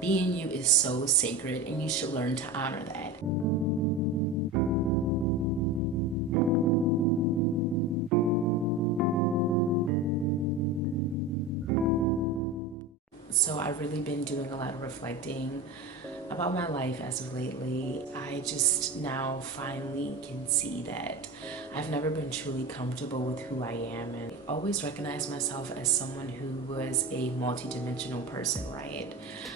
Being you is so sacred, and you should learn to honor that. So I've really been doing a lot of reflecting about my life as of lately. I just now finally can see that I've never been truly comfortable with who I am, and I always recognized myself as someone who was a multi-dimensional person, right?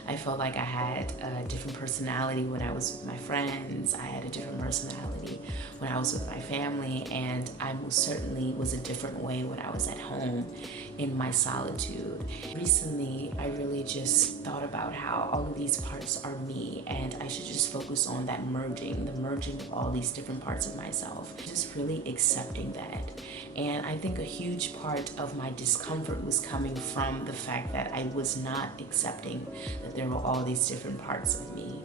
I felt like I had a different personality when I was with my friends. I had a different personality when I was with my family, and I most certainly was a different way when I was at home in my solitude. Recently, I really just thought about how all of these parts are me, and I should just focus on that merging, the merging of all these different parts of myself. Just really accepting that. And I think a huge part of my discomfort was coming from the fact that I was not accepting that there were all these different parts of me.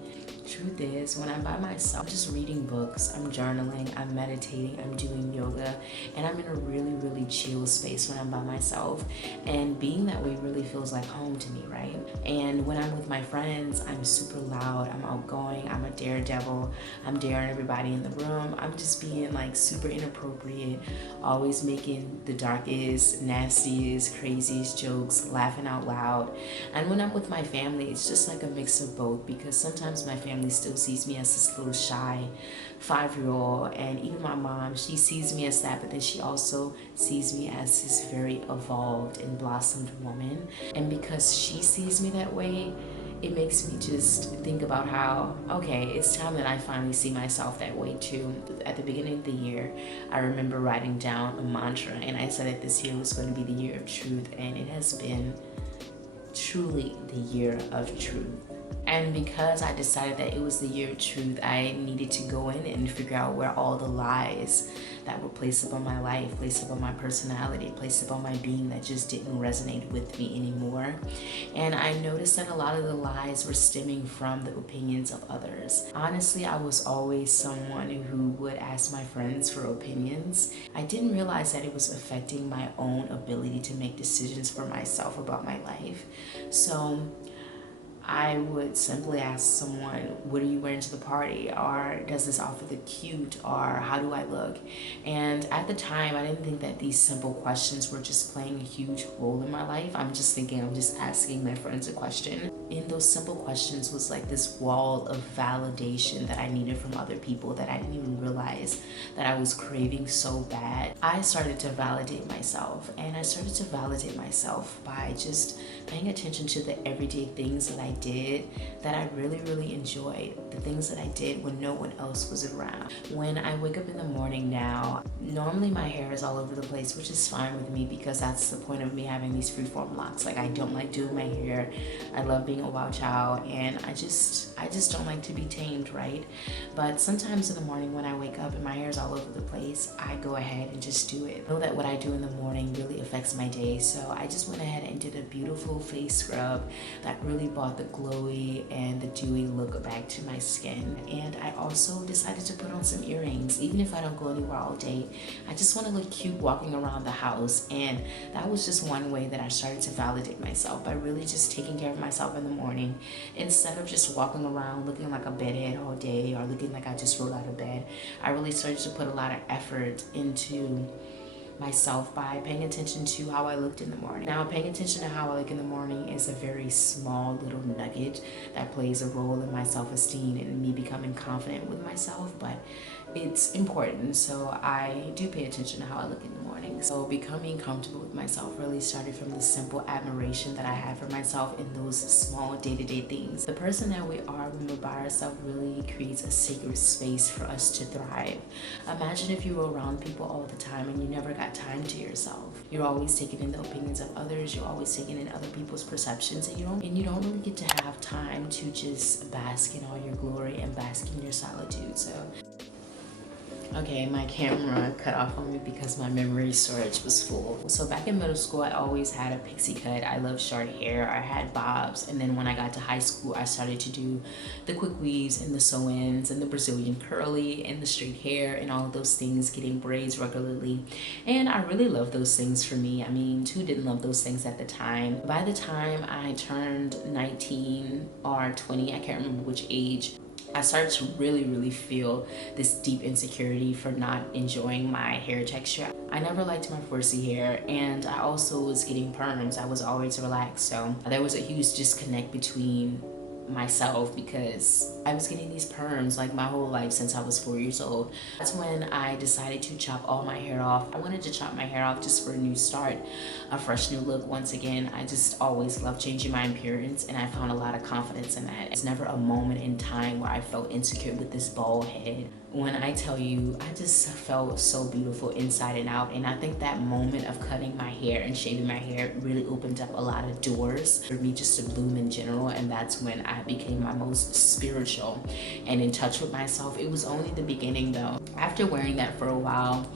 Truth is, when I'm by myself, I'm just reading books, I'm journaling, I'm meditating, I'm doing yoga, and I'm in a really, really chill space when I'm by myself. And being that way really feels like home to me, right? And when I'm with my friends, I'm super loud, I'm outgoing, I'm a daredevil, I'm daring everybody in the room. I'm just being like super inappropriate, always making the darkest, nastiest, craziest jokes, laughing out loud. And when I'm with my family, it's just like a mix of both, because sometimes my family still sees me as this little shy 5-year-old, and even my mom, she sees me as that, but then she also sees me as this very evolved and blossomed woman. And because she sees me that way, it makes me just think about how, okay, it's time that I finally see myself that way too. At the beginning of the year, I remember writing down a mantra, and I said that this year was going to be the year of truth, and it has been truly the year of truth. And because I decided that it was the year of truth, I needed to go in and figure out where all the lies that were placed upon my life, placed upon my personality, placed upon my being that just didn't resonate with me anymore. And I noticed that a lot of the lies were stemming from the opinions of others. Honestly, I was always someone who would ask my friends for opinions. I didn't realize that it was affecting my own ability to make decisions for myself about my life. So I would simply ask someone, what are you wearing to the party? Or does this outfit look cute? Or how do I look? And at the time, I didn't think that these simple questions were just playing a huge role in my life. I'm just thinking I'm just asking my friends a question. In those simple questions was like this wall of validation that I needed from other people that I didn't even realize that I was craving so bad. I started to validate myself, and I started to validate myself by just paying attention to the everyday things that I did that I really, really enjoyed. The things that I did when no one else was around. When I wake up in the morning now, normally my hair is all over the place, which is fine with me because that's the point of me having these freeform locks. Like, I don't like doing my hair. I love being a wild child, and I just don't like to be tamed, right? But sometimes in the morning when I wake up and my hair is all over the place, I go ahead and just do it. I know that what I do in the morning really affects my day, so I just went ahead and did a beautiful face scrub that really brought the glowy and the dewy look back to my skin. And I also decided to put on some earrings. Even if I don't go anywhere all day, I just want to look cute walking around the house. And that was just one way that I started to validate myself, by really just taking care of myself in the morning, instead of just walking around looking like a bedhead all day or looking like I just rolled out of bed. I really started to put a lot of effort into myself by paying attention to how I looked in the morning. Now, paying attention to how I look in the morning is a very small little nugget that plays a role in my self-esteem and me becoming confident with myself, but it's important. So I do pay attention to how I look in the morning. So becoming comfortable with myself really started from the simple admiration that I have for myself in those small day-to-day things. The person that we are when we're by ourselves really creates a sacred space for us to thrive. Imagine if you were around people all the time and you never got time to yourself. You're always taking in the opinions of others, you're always taking in other people's perceptions, and you don't really get to have time to just bask in all your glory and bask in your solitude. So Okay, my camera cut off on me because my memory storage was full. So back in middle school, I always had a pixie cut. I loved short hair. I had bobs. And then when I got to high school, I started to do the quick weaves and the sew-ins and the Brazilian curly and the straight hair and all of those things, getting braids regularly. And I really love those things for me. I mean, who didn't love those things at the time? By the time I turned 19 or 20, I can't remember which age, I started to really feel this deep insecurity for not enjoying my hair texture. I never liked my 4C hair, and I also was getting perms. I was always relaxed, so there was a huge disconnect between myself because I was getting these perms like my whole life since I was 4 years old. That's when I decided to chop all my hair off. I wanted to chop my hair off just for a new start, a fresh new look. Once again, I just always loved changing my appearance, and I found a lot of confidence in that. It's never a moment in time where I felt insecure with this bald head. When I tell you, I just felt so beautiful inside and out, and I think that moment of cutting my hair and shaving my hair really opened up a lot of doors for me just to bloom in general, and that's when I became my most spiritual and in touch with myself. It was only the beginning though. After wearing that for a while,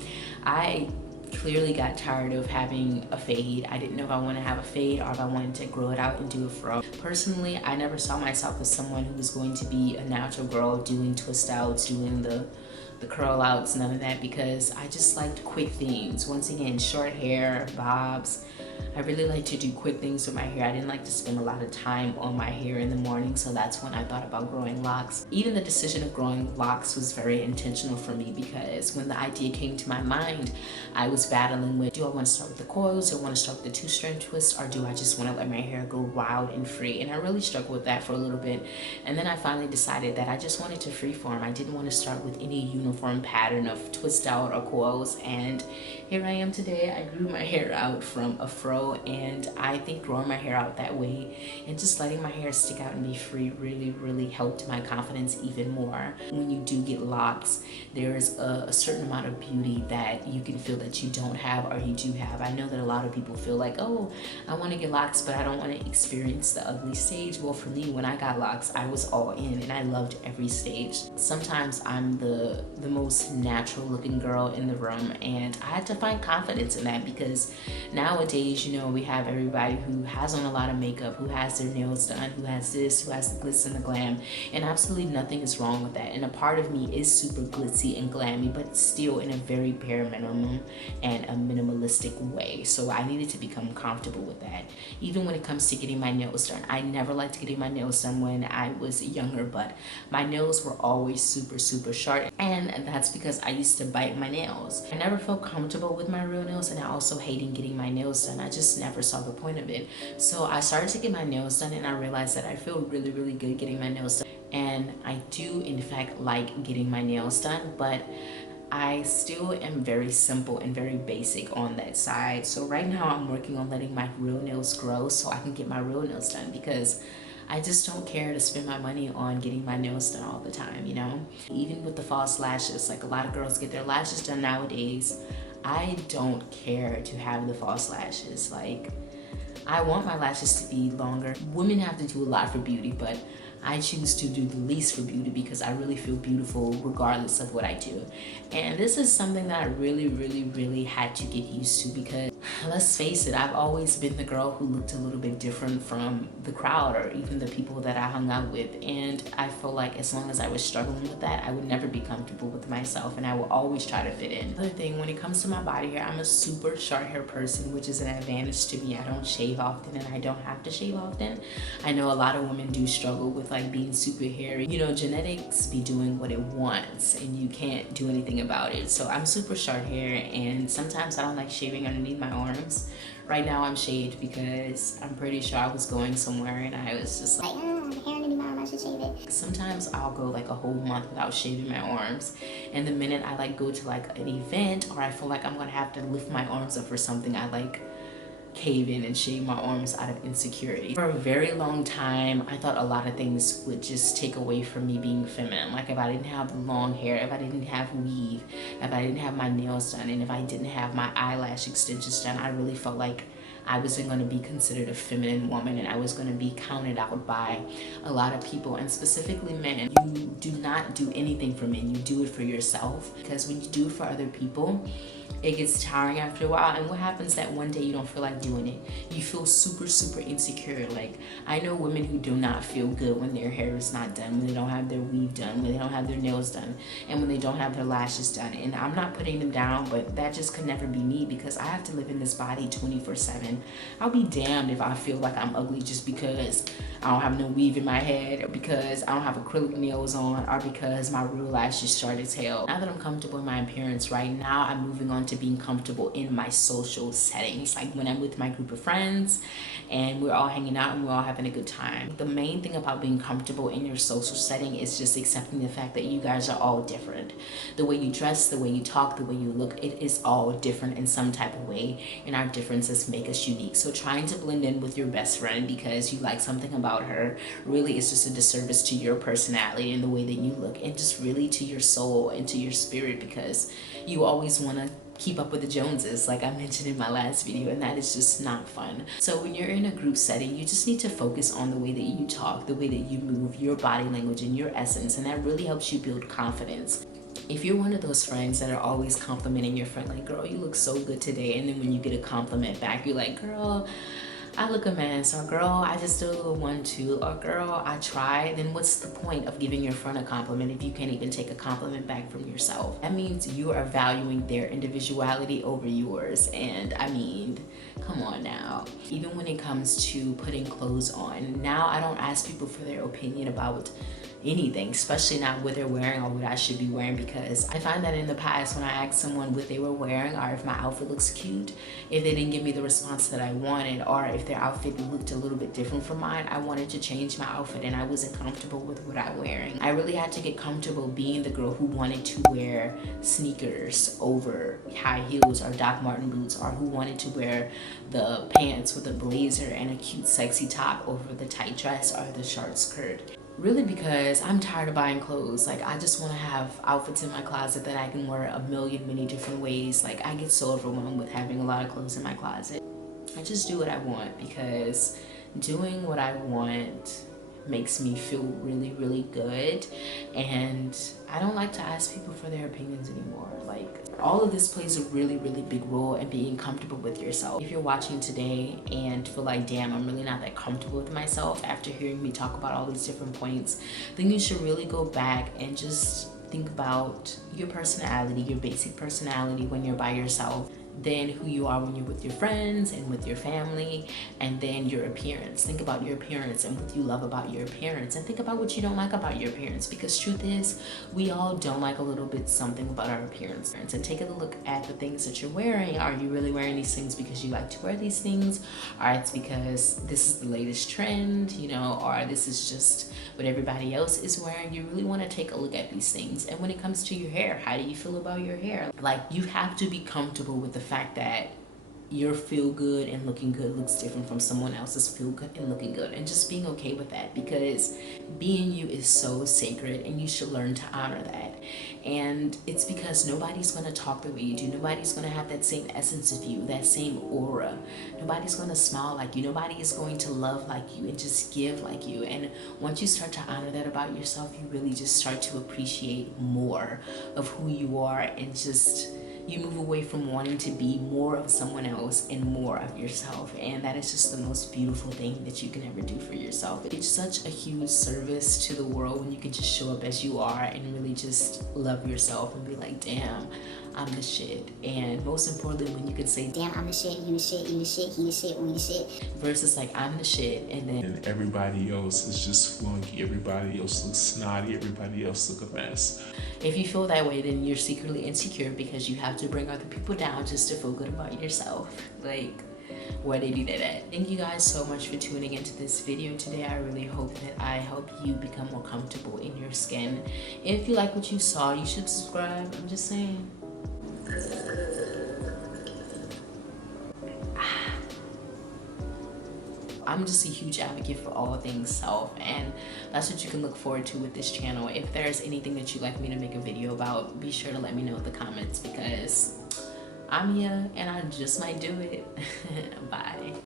I clearly got tired of having a fade. I didn't know if I wanted to have a fade or if I wanted to grow it out and do a fro. Personally, I never saw myself as someone who was going to be a natural girl doing twist outs, doing the curl outs, none of that, because I just liked quick things. Once again, short hair, bobs. I really like to do quick things with my hair. I didn't like to spend a lot of time on my hair in the morning, so that's when I thought about growing locks. Even the decision of growing locks was very intentional for me, because when the idea came to my mind, I was battling with, do I want to start with the coils, do I want to start with the 2-strand twist, or do I just want to let my hair go wild and free? And I really struggled with that for a little bit, and then I finally decided that I just wanted to freeform. I didn't want to start with any uniform pattern of twist out or coils, and here I am today. I grew my hair out from a fro, and I think growing my hair out that way and just letting my hair stick out and be free really helped my confidence even more. When you do get locks, there's a certain amount of beauty that you can feel that you don't have or you do have. I know that a lot of people feel like, oh, I want to get locks, but I don't want to experience the ugly stage. Well, for me, when I got locks, I was all in and I loved every stage. Sometimes I'm the most natural looking girl in the room, and I had to find confidence in that, because nowadays, you know, we have everybody who has on a lot of makeup, who has their nails done, who has this, who has the glitz and the glam, and absolutely nothing is wrong with that. And a part of me is super glitzy and glammy, but still in a very bare minimum and a minimalistic way. So I needed to become comfortable with that. Even when it comes to getting my nails done, I never liked getting my nails done when I was younger, but my nails were always super sharp, and that's because I used to bite my nails. I never felt comfortable with my real nails, and I also hated getting my nails done. I just never saw the point of it. So I started to get my nails done, and I realized that I feel really good getting my nails done. And I do in fact like getting my nails done, but I still am very simple and very basic on that side. So right now I'm working on letting my real nails grow so I can get my real nails done, because I just don't care to spend my money on getting my nails done all the time, you know? Even with the false lashes, like a lot of girls get their lashes done nowadays. I don't care to have the false lashes. Like, I want my lashes to be longer. Women have to do a lot for beauty, but I choose to do the least for beauty because I really feel beautiful regardless of what I do. And this is something that I really had to get used to, because let's face it, I've always been the girl who looked a little bit different from the crowd or even the people that I hung out with. And I feel like as long as I was struggling with that, I would never be comfortable with myself, and I will always try to fit in. Another thing, when it comes to my body hair, I'm a super short hair person, which is an advantage to me. I don't shave often, and I don't have to shave often. I know a lot of women do struggle with like being super hairy. You know, genetics be doing what it wants and you can't do anything about it. So I'm super short hair, and sometimes I don't like shaving underneath my arms. Right now I'm shaved because I'm pretty sure I was going somewhere and I was just like, my hair underneath my arm, I should shave it. Sometimes I'll go like a whole month without shaving my arms, and the minute I like go to like an event or I feel like I'm gonna have to lift my arms up for something, I like cave in and shave my arms out of insecurity. For a very long time, I thought a lot of things would just take away from me being feminine. Like if I didn't have long hair, if I didn't have weave, if I didn't have my nails done, and if I didn't have my eyelash extensions done, I really felt like I wasn't going to be considered a feminine woman, and I was going to be counted out by a lot of people, and specifically men. You do not do anything for men, you do it for yourself, because when you do it for other people, it gets tiring after a while. And what happens that one day you don't feel like doing it, you feel super insecure. Like, I know women who do not feel good when their hair is not done, when they don't have their weave done, when they don't have their nails done, and when they don't have their lashes done. And I'm not putting them down, but that just could never be me, because I have to live in this body 24/7. I'll be damned if I feel like I'm ugly just because I don't have no weave in my head, or because I don't have acrylic nails on, or because my real lashes short as hell. Now that I'm comfortable in my appearance, right now I'm moving on to being comfortable in my social settings, like when I'm with my group of friends and we're all hanging out and we're all having a good time. The main thing about being comfortable in your social setting is just accepting the fact that you guys are all different. The way you dress, the way you talk, the way you look, it is all different in some type of way, and our differences make us unique. So trying to blend in with your best friend because you like something about her really is just a disservice to your personality and the way that you look, and just really to your soul and to your spirit, because you always want to keep up with the Joneses, like I mentioned in my last video, and that is just not fun. So when you're in a group setting, you just need to focus on the way that you talk, the way that you move, your body language and your essence, and that really helps you build confidence. If you're one of those friends that are always complimenting your friend, like, girl, you look so good today, and then when you get a compliment back, you're like, girl, I look a mess, or girl, I just did a little 1-2, or girl, I tried, then what's the point of giving your friend a compliment if you can't even take a compliment back from yourself? That means you are valuing their individuality over yours. And I mean, come on now. Even when it comes to putting clothes on, now I don't ask people for their opinion about anything, especially not what they're wearing or what I should be wearing, because I find that in the past when I asked someone what they were wearing or if my outfit looks cute, if they didn't give me the response that I wanted, or if their outfit looked a little bit different from mine, I wanted to change my outfit and I wasn't comfortable with what I'm wearing. I really had to get comfortable being the girl who wanted to wear sneakers over high heels or Doc Marten boots, or who wanted to wear the pants with a blazer and a cute sexy top over the tight dress or the short skirt. Really, because I'm tired of buying clothes. Like, I just want to have outfits in my closet that I can wear a million, many different ways. Like, I get so overwhelmed with having a lot of clothes in my closet. I just do what I want, because doing what I want makes me feel really good, and I don't like to ask people for their opinions anymore. Like, all of this plays a really big role in being comfortable with yourself. If you're watching today and feel like, damn, I'm really not that comfortable with myself after hearing me talk about all these different points, then you should really go back and just think about your personality, your basic personality when you're by yourself, then who you are when you're with your friends and with your family, and then your appearance. Think about your appearance and what you love about your appearance, and think about what you don't like about your appearance, because truth is, we all don't like a little bit something about our appearance. And take a look at the things that you're wearing. Are you really wearing these things because you like to wear these things, or it's because this is the latest trend, you know, or this is just what everybody else is wearing? You really want to take a look at these things. And when it comes to your hair, how do you feel about your hair? Like, you have to be comfortable with the fact that your feel good and looking good looks different from someone else's feel good and looking good, and just being okay with that, because being you is so sacred and you should learn to honor that. And it's because nobody's going to talk the way you do. Nobody's going to have that same essence of you, that same aura. Nobody's going to smile like you. Nobody is going to love like you and just give like you. And once you start to honor that about yourself, you really just start to appreciate more of who you are, and just you move away from wanting to be more of someone else and more of yourself. And that is just the most beautiful thing that you can ever do for yourself. It's such a huge service to the world when you can just show up as you are and really just love yourself and be like, damn, I'm the shit. And most importantly, when you can say, damn, I'm the shit, you the shit, you the shit, he the shit, we the shit, versus like, I'm the shit, and then everybody else is just flunky, everybody else looks snotty, everybody else look a mess. If you feel that way, then you're secretly insecure because you have to bring other people down just to feel good about yourself. Like, where they do that at. Thank you guys so much for tuning into this video today. I really hope that I help you become more comfortable in your skin. If you like what you saw, you should subscribe. I'm just saying. I'm just a huge advocate for all things self, and that's what you can look forward to with this channel. If there's anything that you'd like me to make a video about, be sure to let me know in the comments, because I'm here and I just might do it. Bye.